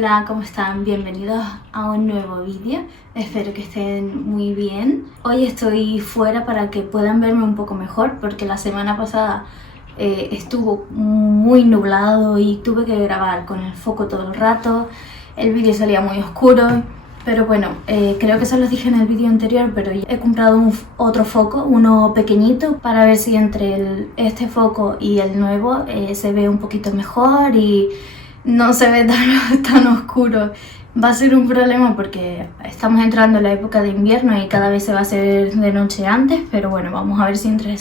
Hola, ¿cómo están? Bienvenidos a un nuevo vídeo. Espero que estén muy bien. Hoy estoy fuera para que puedan verme un poco mejor porque la semana pasada estuvo muy nublado y tuve que grabar con el foco todo el rato. El vídeo salía muy oscuro, pero bueno, creo que se los dije en el vídeo anterior, pero he comprado otro foco, uno pequeñito, para ver si entre este foco y el nuevo se ve un poquito mejor y no se ve tan oscuro. Va a ser un problema porque estamos entrando en la época de invierno y cada vez se va a hacer de noche antes, pero bueno, vamos a ver si entre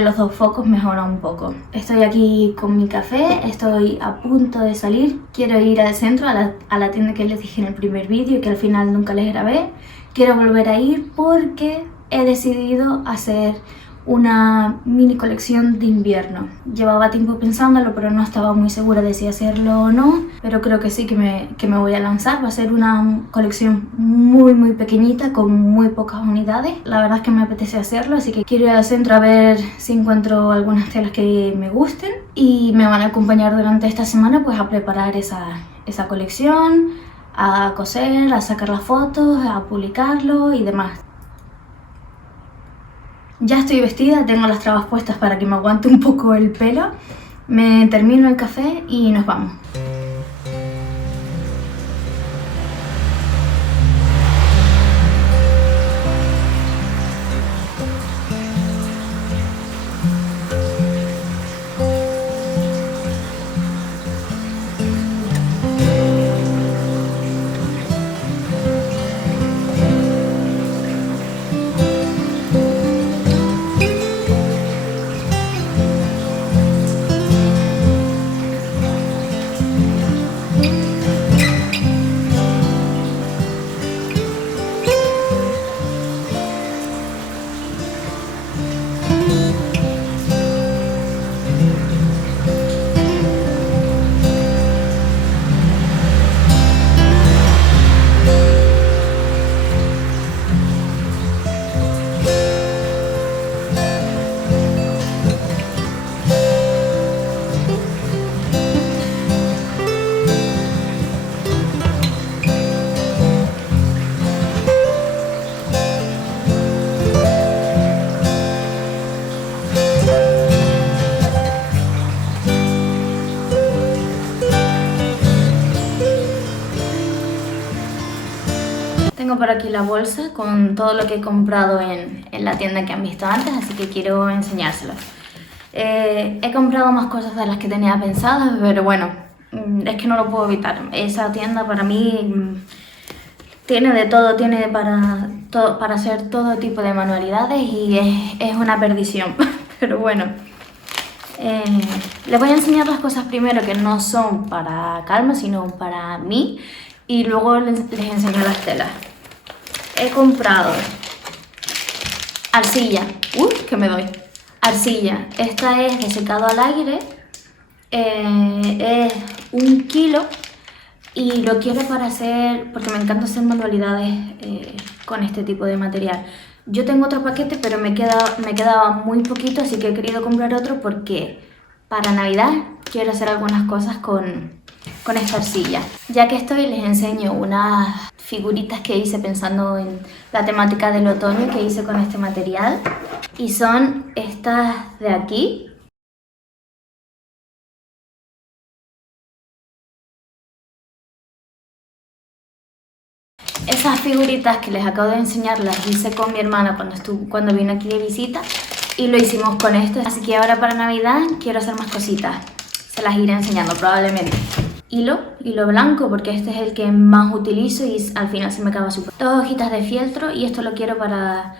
los dos focos mejora un poco. Estoy aquí con mi café, estoy a punto de salir. Quiero ir al centro, a la tienda que les dije en el primer vídeo y que al final nunca les grabé. Quiero volver a ir porque he decidido hacer una mini colección de invierno. Llevaba tiempo pensándolo, pero no estaba muy segura de si hacerlo o no, pero creo que sí que me voy a lanzar. Va a ser una colección muy pequeñita con muy pocas unidades. La verdad es que me apetece hacerlo, así que quiero ir al centro a ver si encuentro algunas telas que me gusten y me van a acompañar durante esta semana pues a preparar esa colección, a coser, a sacar las fotos, a publicarlo y demás. Ya estoy vestida, tengo las trabas puestas para que me aguante un poco el pelo. Me termino el café y nos vamos. Tengo por aquí la bolsa con todo lo que he comprado en la tienda que han visto antes, así que quiero enseñárselos. He comprado más cosas de las que tenía pensadas, pero bueno, es que no lo puedo evitar. Esa tienda para mí tiene de todo, tiene para hacer todo tipo de manualidades y es una perdición, pero bueno. Les voy a enseñar las cosas primero que no son para Calma, sino para mí, y luego les enseño las telas. He comprado arcilla, que me doy, arcilla, esta es de secado al aire, es 1 kilo y lo quiero para hacer, porque me encanta hacer manualidades con este tipo de material. Yo tengo otro paquete pero me quedaba muy poquito, así que he querido comprar otro porque para Navidad quiero hacer algunas cosas con esta arcilla. Ya que estoy, les enseño unas figuritas que hice pensando en la temática del otoño que hice con este material. Y son estas de aquí. Esas figuritas que les acabo de enseñar las hice con mi hermana cuando vino aquí de visita y lo hicimos con esto. Así que ahora para Navidad quiero hacer más cositas. Se las iré enseñando probablemente. Hilo blanco porque este es el que más utilizo y al final se me acaba súper. 2 hojitas de fieltro y esto lo quiero para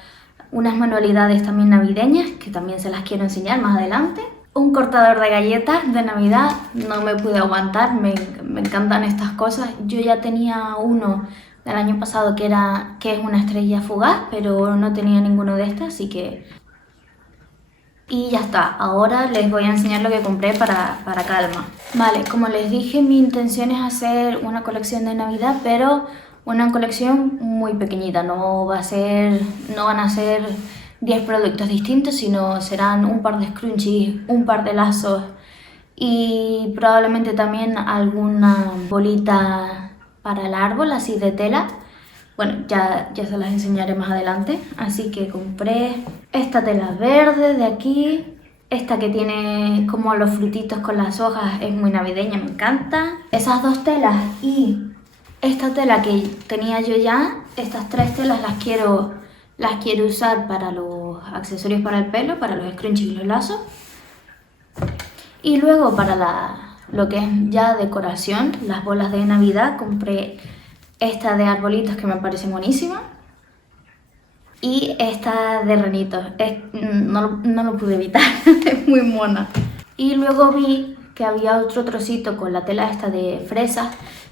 unas manualidades también navideñas que también se las quiero enseñar más adelante. Un cortador de galletas de Navidad, no me pude aguantar, me encantan estas cosas. Yo ya tenía uno del año pasado que es una estrella fugaz, pero no tenía ninguno de estas, así que... Y ya está, ahora les voy a enseñar lo que compré para Calma. Vale, como les dije, mi intención es hacer una colección de Navidad, pero una colección muy pequeñita. No van a ser 10 productos distintos, sino serán un par de scrunchies, un par de lazos y probablemente también alguna bolita para el árbol, así de tela. Bueno, ya se las enseñaré más adelante. Así que compré esta tela verde de aquí. Esta que tiene como los frutitos con las hojas es muy navideña, me encanta. Esas dos telas y esta tela que tenía yo ya, estas tres telas las quiero usar para los accesorios para el pelo, para los scrunchies y los lazos. Y luego para lo que es ya decoración, las bolas de Navidad, compré esta de arbolitos que me parece buenísima y esta de renitos. No lo pude evitar, es muy mona. Y luego vi que había otro trocito con la tela esta de fresas,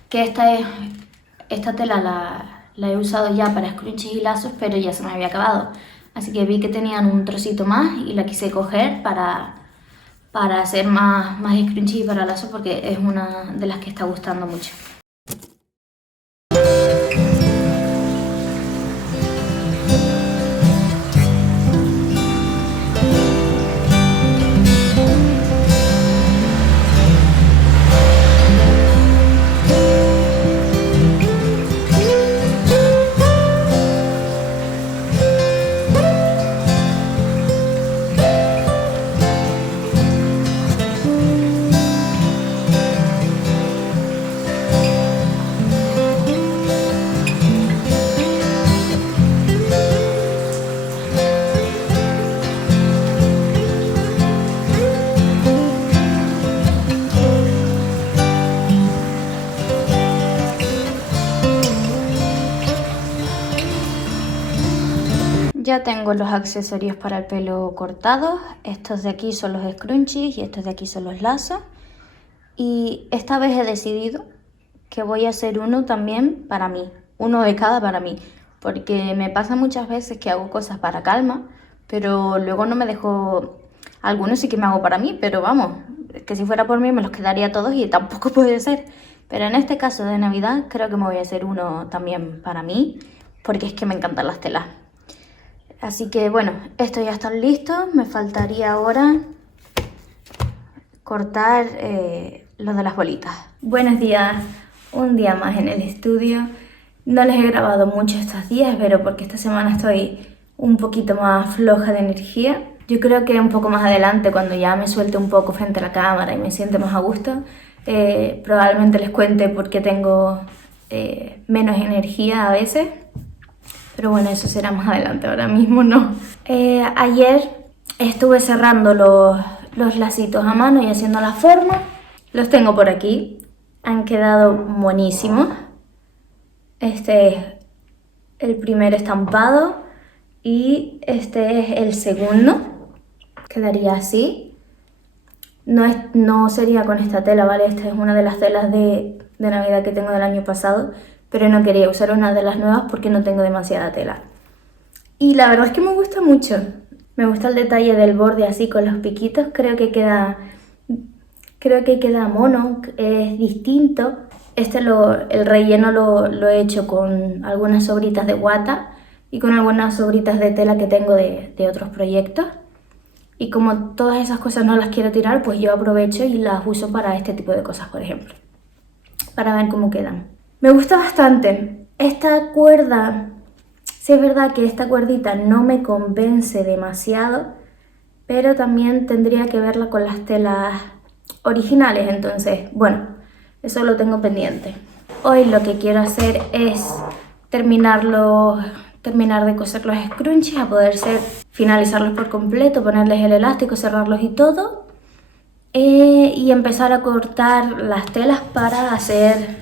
que esta tela la he usado ya para scrunchies y lazos, pero ya se me había acabado. Así que vi que tenían un trocito más y la quise coger para hacer más scrunchies para lazos, porque es una de las que está gustando mucho. Ya tengo los accesorios para el pelo cortados. Estos de aquí son los scrunchies y estos de aquí son los lazos. Y esta vez he decidido que voy a hacer uno también para mí, uno de cada para mí, porque me pasa muchas veces que hago cosas para calma, pero luego no me dejo. Algunos sí que me hago para mí, pero vamos, que si fuera por mí me los quedaría todos y tampoco puede ser. Pero en este caso de Navidad creo que me voy a hacer uno también para mí, porque es que me encantan las telas. Así que bueno, esto ya está listo. Me faltaría ahora cortar lo de las bolitas. Buenos días, un día más en el estudio. No les he grabado mucho estos días, pero porque esta semana estoy un poquito más floja de energía. Yo creo que un poco más adelante, cuando ya me suelte un poco frente a la cámara y me siente más a gusto, probablemente les cuente por qué tengo menos energía a veces. Pero bueno, eso será más adelante, ahora mismo no. Ayer estuve cerrando los lacitos a mano y haciendo la forma. Los tengo por aquí, han quedado buenísimos. Este es el primer estampado y este es el segundo. Quedaría así. No sería con esta tela, ¿vale? Esta es una de las telas de Navidad que tengo del año pasado, pero no quería usar una de las nuevas porque no tengo demasiada tela. Y la verdad es que me gusta mucho. Me gusta el detalle del borde así con los piquitos. Creo que queda mono, es distinto. El relleno lo he hecho con algunas sobritas de guata y con algunas sobritas de tela que tengo de otros proyectos. Y como todas esas cosas no las quiero tirar, pues yo aprovecho y las uso para este tipo de cosas, por ejemplo. Para ver cómo quedan. Me gusta bastante. Esta cuerda, sí es verdad que esta cuerdita no me convence demasiado, pero también tendría que verla con las telas originales, entonces, bueno, eso lo tengo pendiente. Hoy lo que quiero hacer es terminar de coser los scrunchies, a poder finalizarlos por completo, ponerles el elástico, cerrarlos y todo, y empezar a cortar las telas para hacer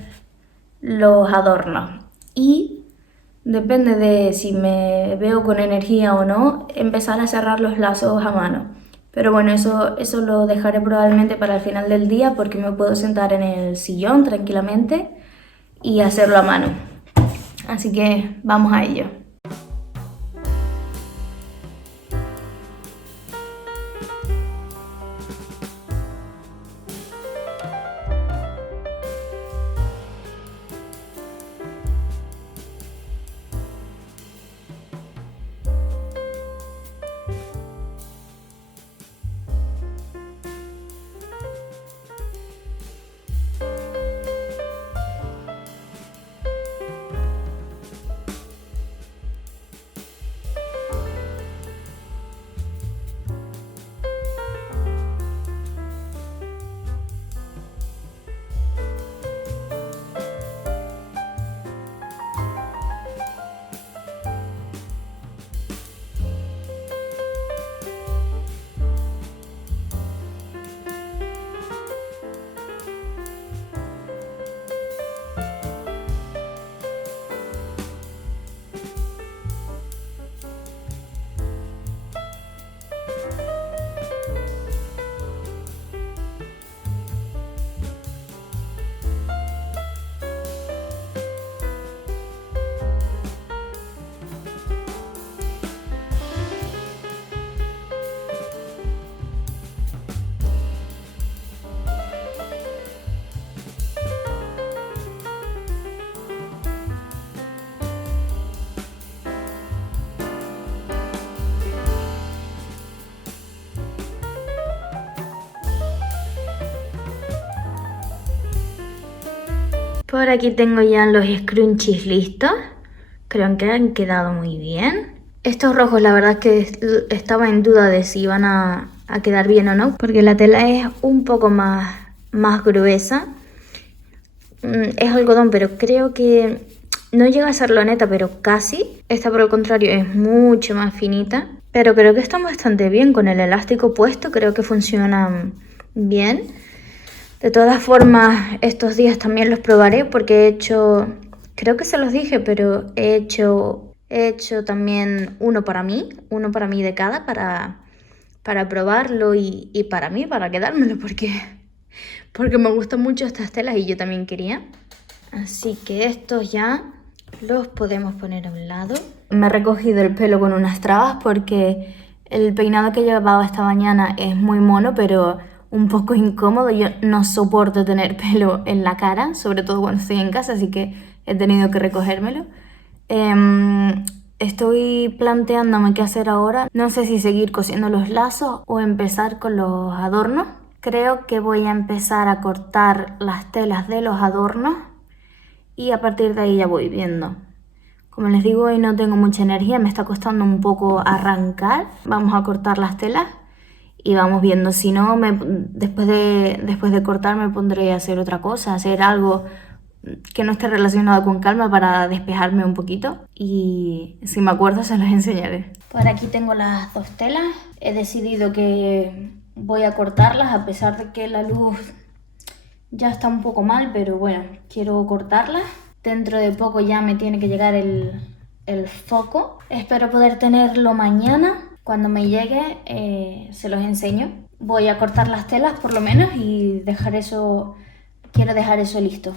los adornos. Y depende de si me veo con energía o no, empezar a cerrar los lazos a mano. Pero bueno, eso lo dejaré probablemente para el final del día, porque me puedo sentar en el sillón tranquilamente y hacerlo a mano. Así que vamos a ello. Por aquí tengo ya los scrunchies listos. Creo que han quedado muy bien. Estos rojos la verdad es que estaba en duda de si iban a quedar bien o no, porque la tela es un poco más gruesa. Es algodón, pero creo que no llega a ser loneta, pero casi. Esta por el contrario es mucho más finita, pero creo que están bastante bien con el elástico puesto. Creo que funcionan bien. De todas formas, estos días también los probaré porque he hecho, creo que se los dije, pero he hecho también uno para mí de cada para probarlo y para mí, para quedármelo, porque me gustan mucho estas telas y yo también quería. Así que estos ya los podemos poner a un lado. Me he recogido el pelo con unas trabas porque el peinado que llevaba esta mañana es muy mono, pero un poco incómodo. Yo no soporto tener pelo en la cara, sobre todo cuando estoy en casa, así que he tenido que recogérmelo. Estoy planteándome qué hacer ahora. No sé si seguir cosiendo los lazos o empezar con los adornos. Creo que voy a empezar a cortar las telas de los adornos y a partir de ahí ya voy viendo. Como les digo, hoy no tengo mucha energía, me está costando un poco arrancar. Vamos a cortar las telas y vamos viendo. Si no, después de cortar me pondré a hacer otra cosa, hacer algo que no esté relacionado con calma para despejarme un poquito. Y si me acuerdo se las enseñaré. Por aquí tengo las dos telas. He decidido que voy a cortarlas a pesar de que la luz ya está un poco mal, pero bueno, quiero cortarlas. Dentro de poco ya me tiene que llegar el foco. Espero poder tenerlo mañana. Cuando me llegue se los enseño. Voy a cortar las telas por lo menos y quiero dejar eso listo.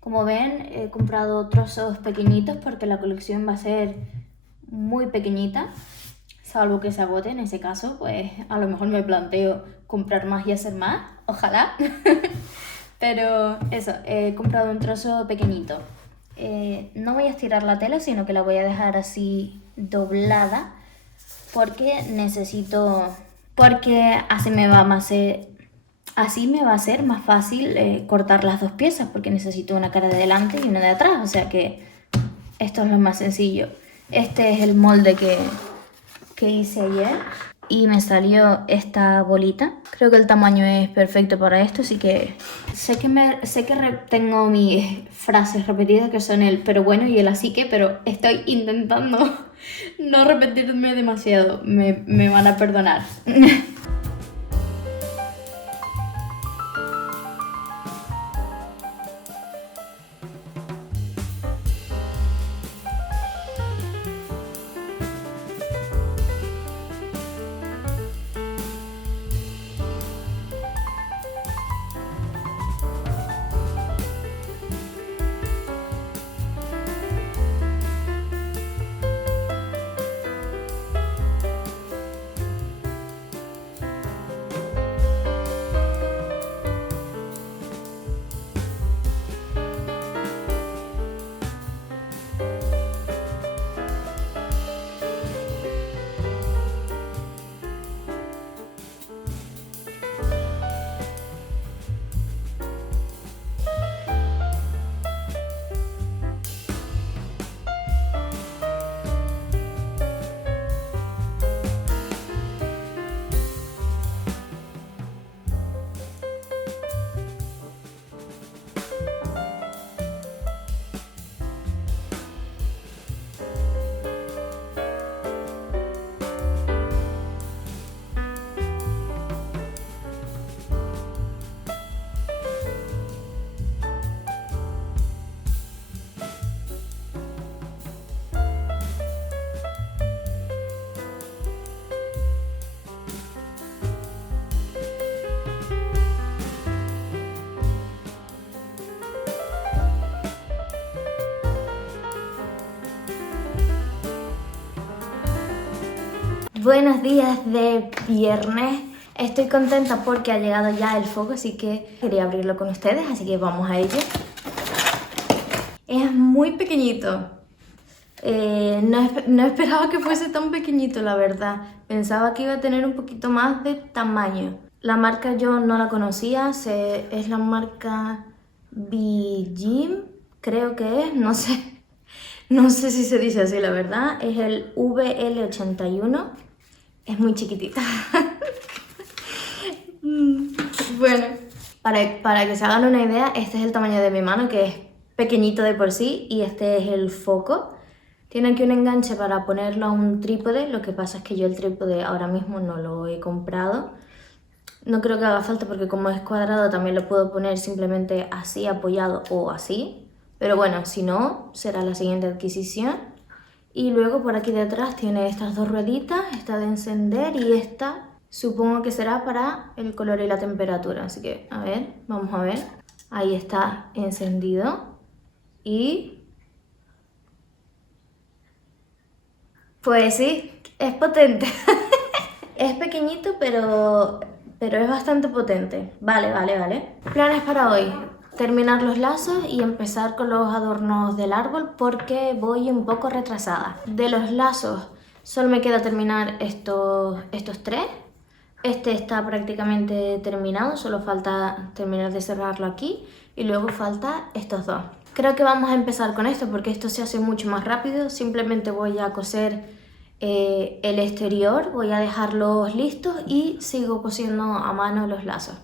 Como ven, he comprado trozos pequeñitos porque la colección va a ser muy pequeñita. Salvo que se agote, en ese caso, pues a lo mejor me planteo comprar más y hacer más, ojalá. Pero eso, he comprado un trozo pequeñito. No voy a estirar la tela, sino que la voy a dejar así doblada porque así me va a ser más fácil cortar las dos piezas, porque necesito una cara de delante y una de atrás, o sea que esto es lo más sencillo. Este es el molde que hice ayer y me salió esta bolita. Creo que el tamaño es perfecto para esto, así que sé que tengo mis frases repetidas que son el pero bueno y el así que, pero estoy intentando no repetirme demasiado. Me van a perdonar. Buenos días de viernes. Estoy contenta porque ha llegado ya el foco, así que quería abrirlo con ustedes, así que vamos a ello. Es muy pequeñito. No esperaba que fuese tan pequeñito, la verdad. Pensaba que iba a tener un poquito más de tamaño. La marca yo no la conocía, es la marca Bijim, creo que es, no sé. No sé si se dice así, la verdad. Es el VL81. Es muy chiquitita. Bueno, para que se hagan una idea, este es el tamaño de mi mano, que es pequeñito de por sí, y este es el foco. Tiene aquí un enganche para ponerlo a un trípode, lo que pasa es que yo el trípode ahora mismo no lo he comprado. No creo que haga falta porque como es cuadrado también lo puedo poner simplemente así apoyado o así. Pero bueno, si no, será la siguiente adquisición. Y luego por aquí detrás tiene estas dos rueditas, esta de encender y esta supongo que será para el color y la temperatura. Así que, a ver, vamos a ver. Ahí está encendido y... Pues sí, es potente. Es pequeñito, pero es bastante potente. Vale. Planes para hoy. Terminar los lazos y empezar con los adornos del árbol porque voy un poco retrasada. De los lazos solo me queda terminar estos tres. Este está prácticamente terminado, solo falta terminar de cerrarlo aquí y luego falta estos dos. Creo que vamos a empezar con esto porque esto se hace mucho más rápido. Simplemente voy a coser el exterior, voy a dejarlos listos y sigo cosiendo a mano los lazos.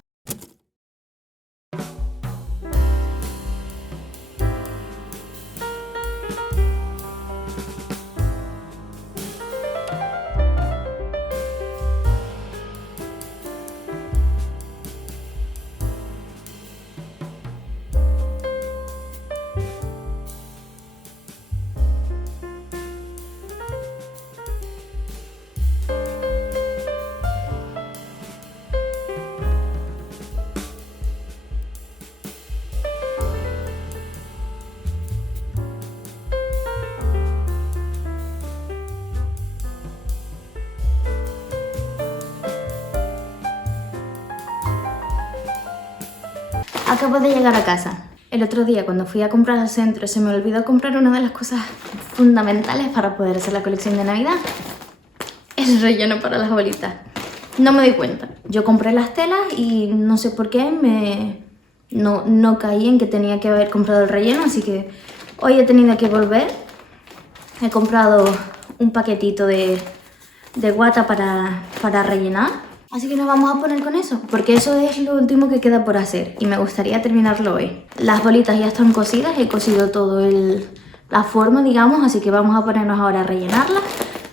Acabo de llegar a casa. El otro día cuando fui a comprar al centro se me olvidó comprar una de las cosas fundamentales para poder hacer la colección de Navidad. El relleno para las bolitas. No me di cuenta. Yo compré las telas y no sé por qué no caí en que tenía que haber comprado el relleno, así que hoy he tenido que volver. He comprado un paquetito de guata para rellenar. Así que nos vamos a poner con eso, porque eso es lo último que queda por hacer y me gustaría terminarlo hoy. Las bolitas ya están cosidas, he cosido todo la forma, digamos, así que vamos a ponernos ahora a rellenarlas,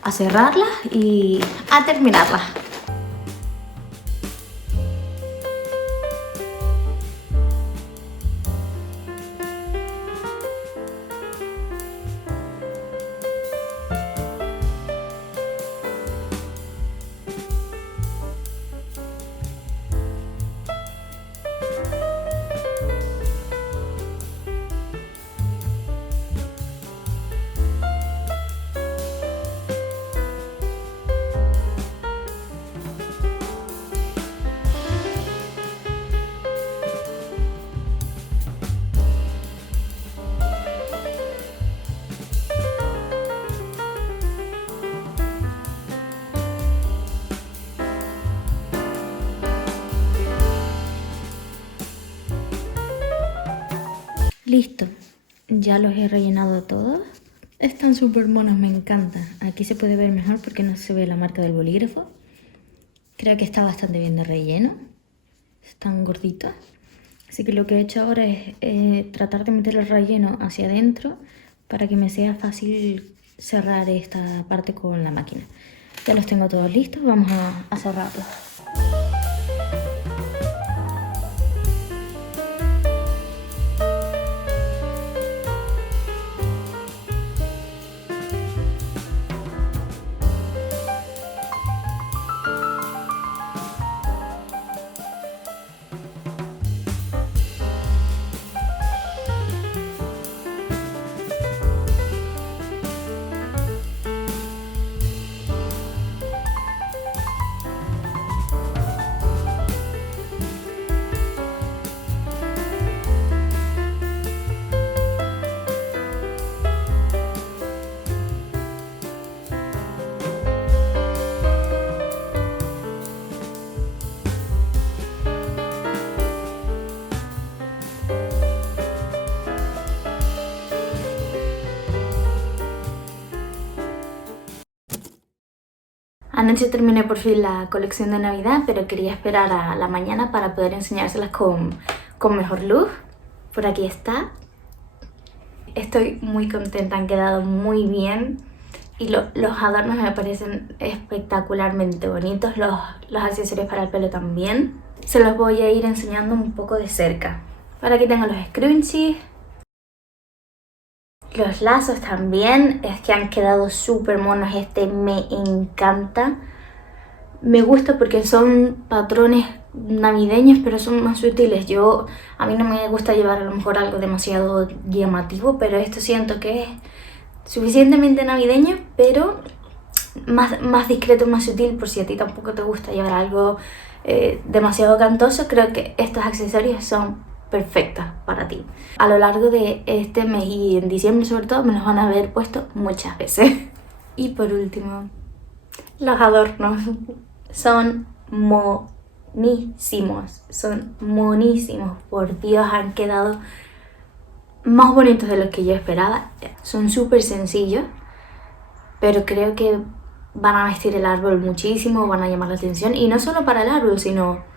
a cerrarlas y a terminarlas. Listo, ya los he rellenado todos. Están súper monos, me encantan. Aquí se puede ver mejor porque no se ve la marca del bolígrafo. Creo que está bastante bien de relleno. Están gorditos. Así que lo que he hecho ahora es tratar de meter el relleno hacia adentro para que me sea fácil cerrar esta parte con la máquina. Ya los tengo todos listos, vamos a cerrarlos. Anoche terminé por fin la colección de Navidad, pero quería esperar a la mañana para poder enseñárselas con mejor luz. Por aquí está. Estoy muy contenta, han quedado muy bien y los adornos me parecen espectacularmente bonitos, los accesorios para el pelo también. Se los voy a ir enseñando un poco de cerca. Por aquí tengo los scrunchies. Los lazos también, es que han quedado súper monos, este me encanta. Me gusta porque son patrones navideños, pero son más sutiles. A mí no me gusta llevar a lo mejor algo demasiado llamativo, pero esto siento que es suficientemente navideño, pero más discreto, más sutil, por si a ti tampoco te gusta llevar algo demasiado cantoso. Creo que estos accesorios son perfectas para ti. A lo largo de este mes y en diciembre sobre todo me los van a haber puesto muchas veces. Y por último, los adornos. Son monísimos, por Dios, han quedado más bonitos de los que yo esperaba. Son súper sencillos, pero creo que van a vestir el árbol muchísimo, van a llamar la atención, y no solo para el árbol, sino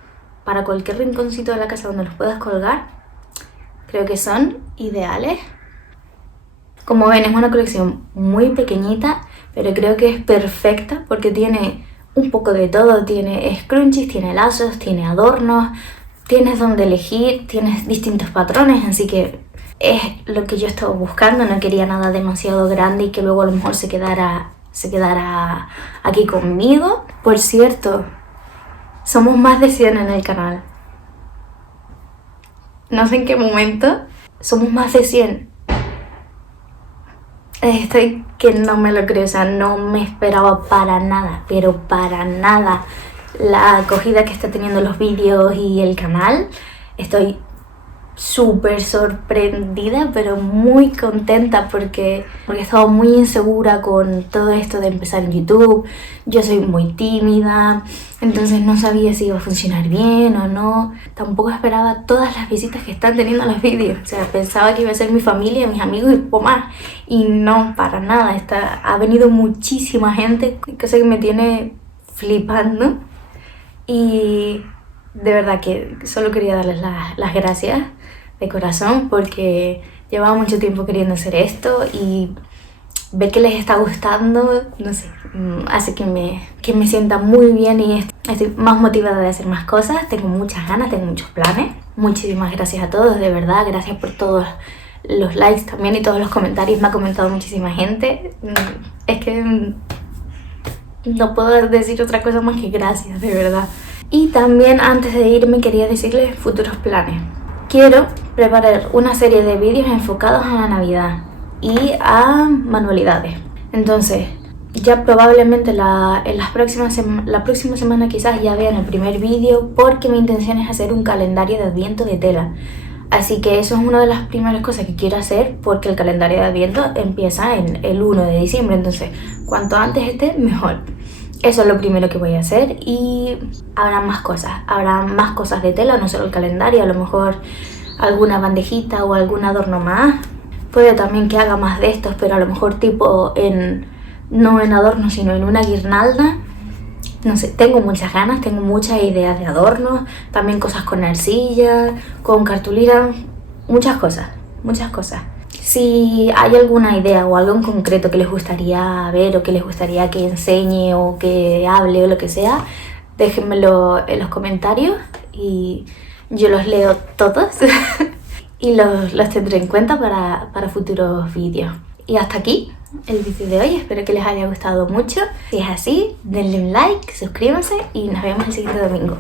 para cualquier rinconcito de la casa donde los puedas colgar. Creo que son ideales. Como ven, es una colección muy pequeñita, pero creo que es perfecta porque tiene un poco de todo. Tiene scrunchies, tiene lazos, tiene adornos, tienes donde elegir, tienes distintos patrones, así que es lo que yo estaba buscando. No quería nada demasiado grande y que luego a lo mejor se quedara aquí conmigo. Por cierto, somos más de 100 en el canal. No sé en qué momento somos más de 100. Estoy que no me lo creo, o sea, no me esperaba para nada, pero para nada la acogida que está teniendo los vídeos y el canal. Estoy súper sorprendida, pero muy contenta porque he estado muy insegura con todo esto de empezar en YouTube. Yo soy muy tímida, entonces no sabía si iba a funcionar bien o no. Tampoco esperaba todas las visitas que están teniendo los vídeos. O sea, pensaba que iba a ser mi familia, mis amigos y poco más. Y no, para nada. Ha venido muchísima gente, cosa que me tiene flipando. Y de verdad que solo quería darles las gracias de corazón, porque llevaba mucho tiempo queriendo hacer esto y ver que les está gustando, no sé, hace que me sienta muy bien y estoy más motivada de hacer más cosas. Tengo muchas ganas, tengo muchos planes. Muchísimas gracias a todos, de verdad, gracias por todos los likes también y todos los comentarios. Me ha comentado muchísima gente. Es que no puedo decir otra cosa más que gracias, de verdad. Y también antes de irme quería decirles futuros planes. Quiero preparar una serie de vídeos enfocados a la Navidad y a manualidades. Entonces, ya probablemente la próxima semana quizás ya vean el primer vídeo, porque mi intención es hacer un calendario de Adviento de tela. Así que eso es una de las primeras cosas que quiero hacer, porque el calendario de Adviento empieza en el 1 de diciembre. Entonces, cuanto antes esté, mejor. Eso es lo primero que voy a hacer, y habrá más cosas de tela, no solo el calendario, a lo mejor alguna bandejita o algún adorno más. Puede también que haga más de estos, pero a lo mejor tipo no en adorno, sino en una guirnalda. No sé, tengo muchas ganas, tengo muchas ideas de adornos, también cosas con arcilla, con cartulina, muchas cosas. Si hay alguna idea o algo en concreto que les gustaría ver o que les gustaría que enseñe o que hable o lo que sea, déjenmelo en los comentarios y yo los leo todos y los tendré en cuenta para futuros vídeos. Y hasta aquí el vídeo de hoy, espero que les haya gustado mucho. Si es así, denle un like, suscríbanse y nos vemos el siguiente domingo.